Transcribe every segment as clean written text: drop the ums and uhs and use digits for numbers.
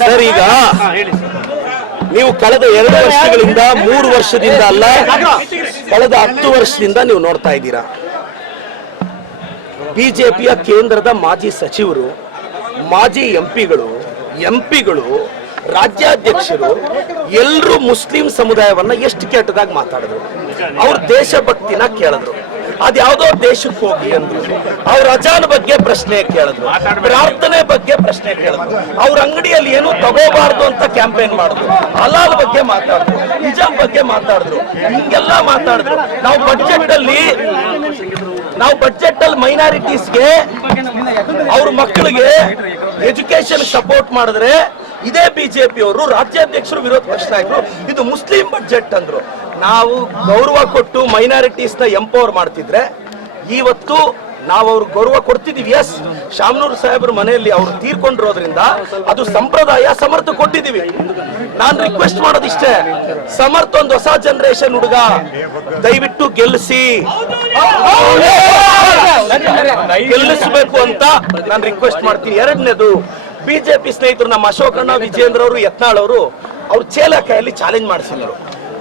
Sir, ಈಗ ನೀವು ಕಳೆದ 2 ವರ್ಷಗಳಿಂದ 3 ವರ್ಷದಿಂದ ಅಲ್ಲ, ಕಳೆದ 10 ವರ್ಷದಿಂದ ನೀವು ನೋಡ್ತಾ ಇದ್ದೀರಾ. ಬಿಜೆಪಿಯ ಕೇಂದ್ರದ ಮಾಜಿ ಸಚಿವರು, ಮಾಜಿ ಎಂಪಿಗಳು, ರಾಜ್ಯಾಧ್ಯಕ್ಷರು ಎಲ್ಲರೂ ಮುಸ್ಲಿಂ ಸಮುದಾಯವನ್ನ ಎಷ್ಟು ಕೆಟ್ಟದಾಗಿ ಮಾತಾಡಿದ್ರು. ಅವ್ರ ದೇಶಭಕ್ತಿನ ಕೇಳಿದ್ರು. ಅದ್ಯಾವುದೋ ದೇಶಕ್ಕೆ ಹೋಗಿ ಅಂದ್ರು. ಅವ್ರ ಅಜಾನ್ ಬಗ್ಗೆ ಪ್ರಶ್ನೆ ಕೇಳಿದ್ರು, ಪ್ರಾರ್ಥನೆ ಬಗ್ಗೆ ಪ್ರಶ್ನೆ ಕೇಳಿದ್ರು. ಅವ್ರ ಅಂಗಡಿಯಲ್ಲಿ ಏನು ತಗೋಬಾರ್ದು ಅಂತ ಕ್ಯಾಂಪೇನ್ ಮಾಡಿದ್ರು. ಹಲಾಲ್ ಬಗ್ಗೆ ಮಾತಾಡಿದ್ರು, ಹಿಜಾಬ್ ಬಗ್ಗೆ ಮಾತಾಡಿದ್ರು, ಹಿಂಗೆಲ್ಲ ಮಾತಾಡಿದ್ರು. ನಾವು ಬಜೆಟ್ ಅಲ್ಲಿ ಮೈನಾರಿಟೀಸ್ಗೆ, ಅವ್ರ ಮಕ್ಕಳಿಗೆ ಎಜುಕೇಶನ್ ಸಪೋರ್ಟ್ ಮಾಡಿದ್ರೆ ಇದೇ ಬಿಜೆಪಿ ಅವರು ರಾಜ್ಯಾಧ್ಯಕ್ಷರು, ವಿರೋಧ ಪಕ್ಷ ನಾಯಕರು ಇದು ಮುಸ್ಲಿಂ ಬಜೆಟ್ ಅಂದ್ರು. ನಾವು ಗೌರವ ಕೊಟ್ಟು ಮೈನಾರಿಟೀಸ್ ನ ಎಂಪವರ್ ಮಾಡ್ತಿದ್ರೆ ಇವತ್ತು ನಾವು ಅವ್ರಿಗೆ ಗೌರವ ಕೊಡ್ತಿದೀವಿ. ಎಸ್, ಶಾಮನೂರ್ ಸಾಹೇಬ್ರ ಮನೆಯಲ್ಲಿ ಅವರು ತೀರ್ಕೊಂಡಿರೋದ್ರಿಂದ ಅದು ಸಂಪ್ರದಾಯ, ಸಮರ್ಥ ಕೊಟ್ಟಿದೀವಿ. ನಾನು ರಿಕ್ವೆಸ್ಟ್ ಮಾಡೋದಿಷ್ಟೇ, ಸಮರ್ಥ ಒಂದು ಹೊಸ ಜನರೇಷನ್ ಹುಡುಗ, ದಯವಿಟ್ಟು ಗೆಲ್ಲಿಸಬೇಕು ಅಂತ ನಾನು ರಿಕ್ವೆಸ್ಟ್ ಮಾಡ್ತೀನಿ. ಎರಡನೇದು, ಬಿಜೆಪಿ ಸ್ನೇಹಿತರು ನಮ್ಮ ಅಶೋಕಣ್ಣ, ವಿಜೇಂದ್ರ ಅವರು, ಯತ್ನಾಳ್ ಅವರು ಅವ್ರ ಚೇಲ ಕೈಯಲ್ಲಿ ಚಾಲೆಂಜ್ ಮಾಡಿಸಿದ್ರು.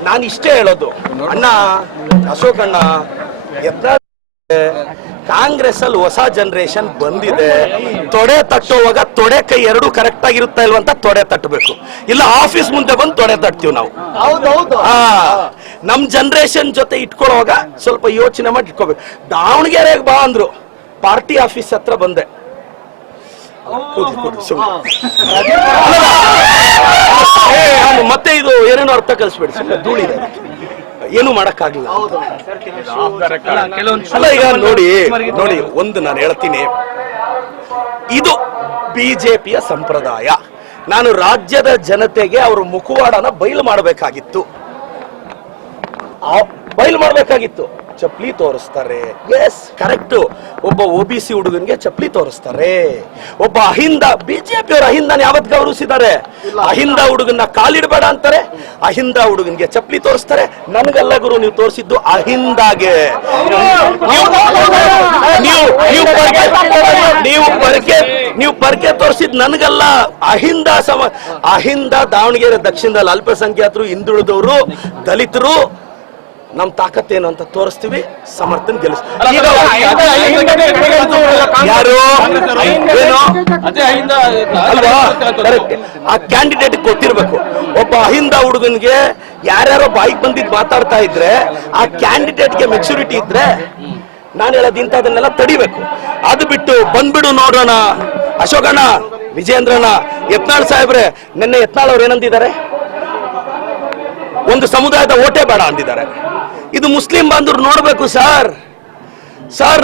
ನಾನು ಇಷ್ಟೇ ಹೇಳೋದು, ಅಣ್ಣ ಅಶೋಕಣ್ಣ, ಯತ್ನಾಳ್ ಕಾಂಗ್ರೆಸ್ ಅಲ್ಲಿ ಹೊಸ ಜನರೇಷನ್ ಬಂದಿದೆ. ತೊಡೆ ತಟ್ಟುವಾಗ ತೊಡೆ ಕೈ ಎರಡು ಕರೆಕ್ಟ್ ಆಗಿರುತ್ತಾ ಇಲ್ವಂತ ತೊಡೆ ತಟ್ಟಬೇಕು. ಇಲ್ಲ ಆಫೀಸ್ ಮುಂದೆ ಬಂದು ತೊಡೆ ತಟ್ತೀವಿ ನಾವು. ನಮ್ ಜನರೇಷನ್ ಜೊತೆ ಇಟ್ಕೊಳ್ಳುವಾಗ ಸ್ವಲ್ಪ ಯೋಚನೆ ಮಾಡಿ ಇಟ್ಕೋಬೇಕು. ದಾವಣಗೆರೆಗೆ ಬಾ ಅಂದ್ರು, ಪಾರ್ಟಿ ಆಫೀಸ್ ಹತ್ರ ಬಂದೆ. ಮತ್ತೆ ಇದು ಏನೇನೋ ಅರ್ಥ ಕಲಿಸ್ಬೇಡಿ, ಸುಮ್ಮನೆ ಧೂಳಿದೆ, ಏನು ಮಾಡಕ್ಕಾಗಿಲ್ಲ. ಅಲ್ಲ, ಈಗ ನೋಡಿ ಒಂದು ನಾನು ಹೇಳ್ತೀನಿ, ಇದು ಬಿಜೆಪಿಯ ಸಂಪ್ರದಾಯ. ನಾನು ರಾಜ್ಯದ ಜನತೆಗೆ ಅವ್ರ ಮುಖವಾಡನ ಬಯಲು ಮಾಡಬೇಕಾಗಿತ್ತು. ಚಪ್ಲಿ ತೋರಿಸ್ತಾರೆ. Yes, correct. ಒಬ್ಬ OBC ಹುಡುಗನ್ಗೆ ಚಪ್ಲಿ ತೋರಿಸ್ತಾರೆ. ಒಬ್ಬ ಅಹಿಂದ, ಬಿಜೆಪಿ ಅವರು ಅಹಿಂದನ ಯಾವತ್ ಗೌರವಿಸಿದ್ದಾರೆ? ಅಹಿಂದ ಹುಡುಗನ್ನ ಕಾಲಿಡಬೇಡ ಅಂತಾರೆ, ಅಹಿಂದ ಹುಡುಗನ್ಗೆ ಚಪ್ಲಿ ತೋರಿಸ್ತಾರೆ. ನನ್ಗಲ್ಲ ಗುರು, ನೀವು ತೋರಿಸಿದ್ದು ಅಹಿಂದಾಗೆ. ನೀವು ಪರ್ಕೆ ತೋರಿಸಿದ್ ನನ್ಗಲ್ಲ, ಅಹಿಂದ ದಾವಣಗೆರೆ ದಕ್ಷಿಣದಲ್ಲಿ ಅಲ್ಪಸಂಖ್ಯಾತರು, ಹಿಂದುಳಿದವರು, ದಲಿತರು, ನಮ್ ತಾಕತ್ತೇನು ಅಂತ ತೋರಿಸ್ತೀವಿ. ಸಮರ್ಥನ್ ಯಾರು ಅಲ್ವಾ? ಆ ಕ್ಯಾಂಡಿಡೇಟ್ ಗೊತ್ತಿರ್ಬೇಕು. ಒಬ್ಬ ಅಹಿಂದ ಹುಡುಗನ್ಗೆ ಯಾರ್ಯಾರೋ ಬಾಯಿಗೆ ಬಂದಿದ್ ಮಾತಾಡ್ತಾ ಇದ್ರೆ, ಆ ಕ್ಯಾಂಡಿಡೇಟ್ಗೆ ಮೆಚುರಿಟಿ ಇದ್ರೆ ನಾನು ಹೇಳೋದು ಇಂಥದನ್ನೆಲ್ಲ ತಡಿಬೇಕು. ಅದು ಬಿಟ್ಟು ಬಂದ್ಬಿಡು ನೋಡೋಣ. ಅಶೋಕಣ್ಣ, ವಿಜೇಂದ್ರಣ್ಣ, ಯತ್ನಾಳ್ ಸಾಹೇಬ್ರೆ, ನಿನ್ನೆ ಯತ್ನಾಳ್ ಅವ್ರು ಏನಂದಿದ್ದಾರೆ? ಒಂದು ಸಮುದಾಯದ ಓಟೇ ಬೇಡ ಅಂದಿದ್ದಾರೆ. ಇದು ಮುಸ್ಲಿಂ ಬಾಂಧವರು ನೋಡ್ಬೇಕು ಸರ್.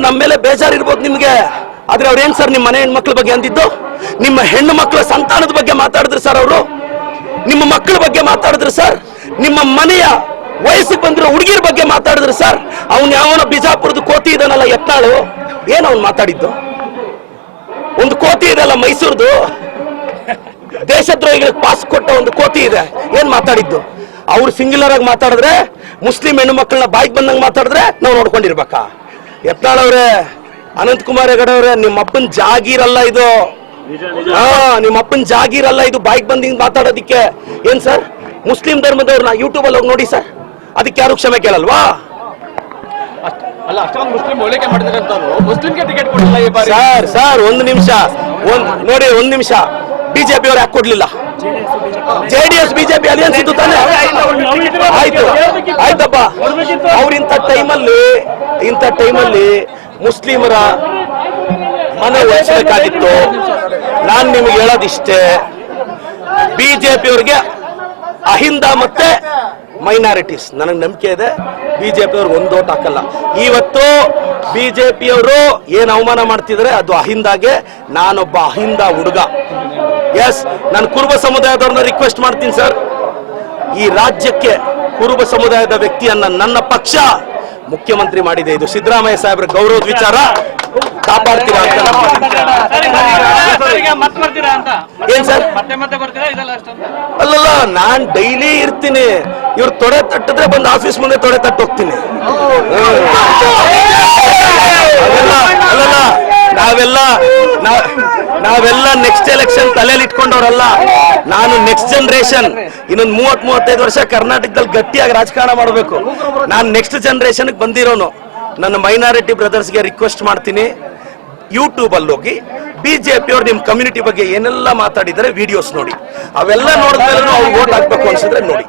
ನಮ್ಮ ಮೇಲೆ ಬೇಜಾರಿರ್ಬೋದು ನಿಮ್ಗೆ, ಆದ್ರೆ ಅವ್ರೇನ್ ಸರ್ ನಿಮ್ಮ ಮನೆ ಹೆಣ್ಮಕ್ಳ ಬಗ್ಗೆ ಅಂದಿದ್ದು? ನಿಮ್ಮ ಹೆಣ್ಣು ಮಕ್ಕಳ ಸಂತಾನದ ಬಗ್ಗೆ ಮಾತಾಡಿದ್ರು ಸರ್ ಅವರು. ನಿಮ್ಮ ಮಕ್ಕಳ ಬಗ್ಗೆ ಮಾತಾಡಿದ್ರು ಸರ್. ನಿಮ್ಮ ಮನೆಯ ವಯಸ್ಸಿಗೆ ಬಂದಿರೋ ಹುಡುಗಿರ ಬಗ್ಗೆ ಮಾತಾಡಿದ್ರು ಸರ್. ಅವನ್ ಯಾವನ ಬಿಜಾಪುರದ ಕೋತಿ ಇದನ್ನಲ್ಲ ಯತ್ನಾಳು, ಏನ್ ಅವ್ನು ಮಾತಾಡಿದ್ದು? ಒಂದು ಕೋತಿ ಇದೆಲ್ಲ ಮೈಸೂರ್ದು, ದೇಶದ್ರೋಹಿಗಳಿಗೆ ಪಾಸ್ ಕೊಟ್ಟ ಒಂದು ಕೋತಿ ಇದೆ, ಏನ್ ಮಾತಾಡಿದ್ದು? ಅವ್ರು ಸಿಂಗ್ಯುಲರ್ ಆಗಿ ಮಾತಾಡಿದ್ರೆ, ಮುಸ್ಲಿಂ ಹೆಣ್ಣು ಮಕ್ಕಳನ್ನ ಬಾಯಿಗೆ ಬಂದಂಗೆ ಮಾತಾಡಿದ್ರೆ ನಾವು ನೋಡ್ಕೊಂಡಿರ್ಬೇಕಾ? ಯತ್ನಾಳ್ ಅವ್ರೆ, ಅನಂತ್ ಕುಮಾರ್ ಹೆಗಡೆ ಅವ್ರೆ, ನಿಮ್ಮ ಅಪ್ಪನ ಜಾಗೀರಲ್ಲ ಇದು. ನಿಮ್ಮ ಅಪ್ಪನ ಜಾಗೀರಲ್ಲ ಇದು ಬಾಯಿಗೆ ಬಂದಿಂಗ್ ಮಾತಾಡೋದಿಕ್ಕೆ. ಏನ್ ಸರ್, ಮುಸ್ಲಿಂ ಧರ್ಮದವ್ರನ್ನ ಯೂಟ್ಯೂಬ್ ಅಲ್ಲಿ ಹೋಗಿ ನೋಡಿ ಸರ್, ಅದಕ್ಕೆ ಯಾರು ಕ್ಷಮೆ ಕೇಳಲ್ವಾ? ಸರ್ ಒಂದು ನಿಮಿಷ, ಬಿಜೆಪಿ ಅವ್ರು ಯಾಕೆ ಕೊಡ್ಲಿಲ್ಲ? JDS ಬಿಜೆಪಿ ಅಲಿಯನ್ಸ್ ಇದ್ದು ತಾನೆ. ಆಯ್ತಪ್ಪ, ಅವ್ರ ಇಂಥ ಟೈಮಲ್ಲಿ ಮುಸ್ಲಿಮರ ಮನೆ ಒಲಿಸಬೇಕಾಗಿತ್ತು. ನಾನ್ ನಿಮ್ಗೆ ಹೇಳೋದಿಷ್ಟೇ, ಬಿಜೆಪಿ ಅವ್ರಿಗೆ ಅಹಿಂದ ಮತ್ತೆ ಮೈನಾರಿಟೀಸ್ ನನಗೆ ನಂಬಿಕೆ ಇದೆ. ಬಿಜೆಪಿ ಅವ್ರಿಗೆ ಒಂದು ಓಟ್ ಹಾಕಲ್ಲ. ಇವತ್ತು ಬಿಜೆಪಿ ಅವರು ಏನ್ ಅವಮಾನ ಮಾಡ್ತಿದ್ರೆ ಅದು ಅಹಿಂದಾಗೆ. ನಾನೊಬ್ಬ ಅಹಿಂದ ಹುಡುಗ. ಎಸ್, ನಾನು ಕುರುಬ ಸಮುದಾಯದವ್ರನ್ನ ರಿಕ್ವೆಸ್ಟ್ ಮಾಡ್ತೀನಿ ಸರ್, ಈ ರಾಜ್ಯಕ್ಕೆ ಕುರುಬ ಸಮುದಾಯದ ವ್ಯಕ್ತಿಯನ್ನ ನನ್ನ ಪಕ್ಷ ಮುಖ್ಯಮಂತ್ರಿ ಮಾಡಿದೆ. ಇದು ಸಿದ್ದರಾಮಯ್ಯ ಸಾಹೇಬ್ರ ಗೌರವದ ವಿಚಾರ. ಕಾಪಾಡ್ತೀರಾ ಅಂತ ಏನ್ ಸರ್? ಅಲ್ಲಲ್ಲ, ನಾನ್ ಡೈಲಿ ಇರ್ತೀನಿ. ಇವ್ರು ತೊಡೆ ತಟ್ಟಿದ್ರೆ ಬಂದು ಆಫೀಸ್ ಮುಂದೆ ತೊಡೆ ತಟ್ಟು ಹೋಗ್ತೀನಿ. ನಾವೆಲ್ಲ ನೆಕ್ಸ್ಟ್ ಎಲೆಕ್ಷನ್ ತಲೆಯಲ್ಲಿ ಇಟ್ಕೊಂಡವ್ರಲ್ಲ. ನಾನು ನೆಕ್ಸ್ಟ್ ಜನರೇಷನ್, ಇನ್ನೊಂದು 30-35 ವರ್ಷ ಕರ್ನಾಟಕದಲ್ಲಿ ಗಟ್ಟಿಯಾಗಿ ರಾಜಕಾರಣ ಮಾಡಬೇಕು. ನಾನು ನೆಕ್ಸ್ಟ್ ಜನರೇಷನ್ ಬಂದಿರೋನು. ನನ್ನ ಮೈನಾರಿಟಿ ಬ್ರದರ್ಸ್ಗೆ ರಿಕ್ವೆಸ್ಟ್ ಮಾಡ್ತೀನಿ, ಯೂಟ್ಯೂಬ್ ಅಲ್ಲಿ ಹೋಗಿ ಬಿಜೆಪಿ ಅವ್ರು ನಿಮ್ ಕಮ್ಯುನಿಟಿ ಬಗ್ಗೆ ಏನೆಲ್ಲ ಮಾತಾಡಿದರೆ ವಿಡಿಯೋಸ್ ನೋಡಿ. ಅವೆಲ್ಲ ನೋಡಿದ್ಮೇಲೆ ಅವ್ರು ವೋಟ್ ಹಾಕ್ಬೇಕು ಅನ್ಸಿದ್ರೆ ನೋಡಿ.